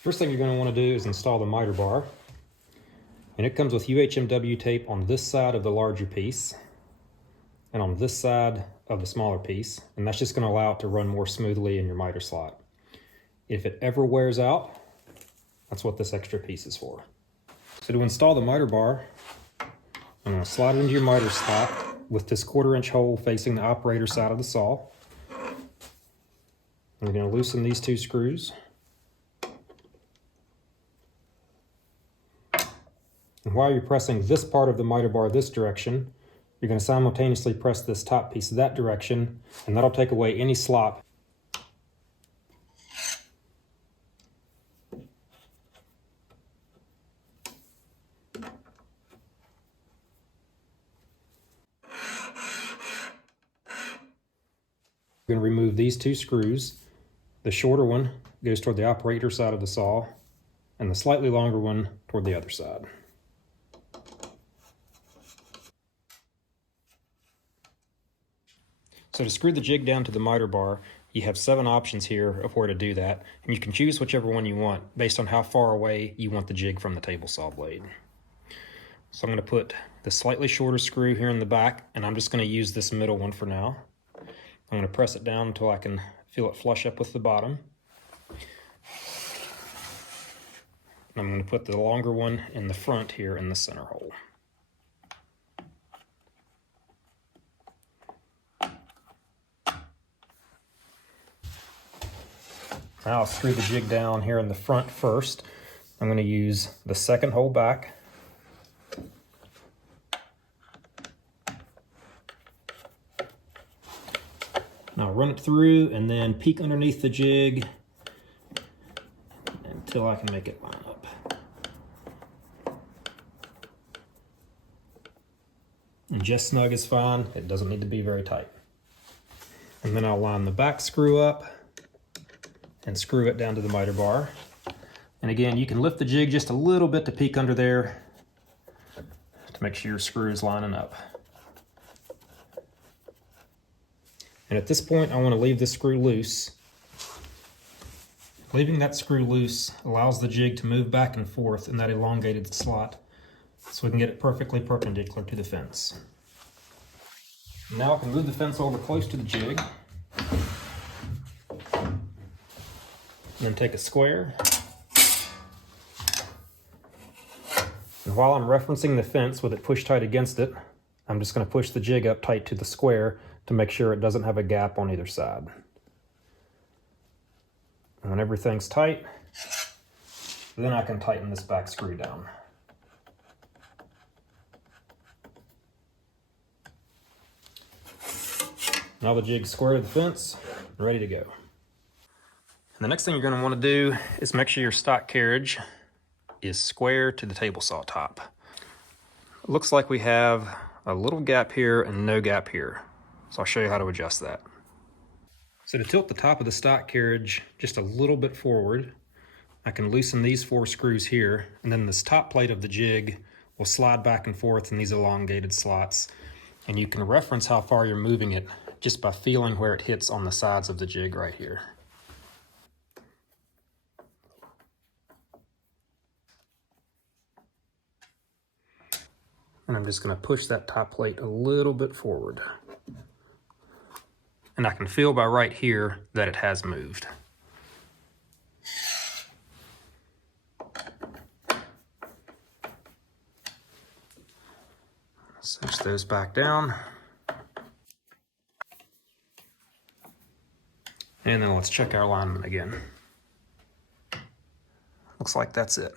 First thing you're going to want to do is install the miter bar. And it comes with UHMW tape on this side of the larger piece and on this side of the smaller piece. And that's just going to allow it to run more smoothly in your miter slot. If it ever wears out, that's what this extra piece is for. So to install the miter bar, I'm going to slide it into your miter slot with this 1/4-inch hole facing the operator side of the saw. I'm going to loosen these 2 screws. And while you're pressing this part of the miter bar this direction, you're going to simultaneously press this top piece that direction, and that'll take away any slop. We're going to remove these 2 screws. The shorter one goes toward the operator side of the saw, and the slightly longer one toward the other side. So to screw the jig down to the miter bar, you have 7 options here of where to do that, and you can choose whichever one you want based on how far away you want the jig from the table saw blade. So I'm going to put the slightly shorter screw here in the back, and I'm just going to use this middle one for now. I'm going to press it down until I can feel it flush up with the bottom. And I'm going to put the longer one in the front here in the center hole. Now I'll screw the jig down here in the front first. I'm going to use the second hole back. Now run it through and then peek underneath the jig until I can make it line up. And just snug is fine. It doesn't need to be very tight. And then I'll line the back screw up and screw it down to the miter bar. And again, you can lift the jig just a little bit to peek under there to make sure your screw is lining up. And at this point, I want to leave this screw loose. Leaving that screw loose allows the jig to move back and forth in that elongated slot so we can get it perfectly perpendicular to the fence. Now I can move the fence over close to the jig. And then take a square. And while I'm referencing the fence with it pushed tight against it, I'm just going to push the jig up tight to the square to make sure it doesn't have a gap on either side. And when everything's tight, then I can tighten this back screw down. Now the jig's square to the fence, ready to go. And the next thing you're going to want to do is make sure your stock carriage is square to the table saw top. It looks like we have a little gap here and no gap here. So I'll show you how to adjust that. So to tilt the top of the stock carriage just a little bit forward, I can loosen these 4 screws here, and then this top plate of the jig will slide back and forth in these elongated slots. And you can reference how far you're moving it just by feeling where it hits on the sides of the jig right here. And I'm just going to push that top plate a little bit forward. And I can feel by right here that it has moved. Cinch those back down. And then let's check our alignment again. Looks like that's it.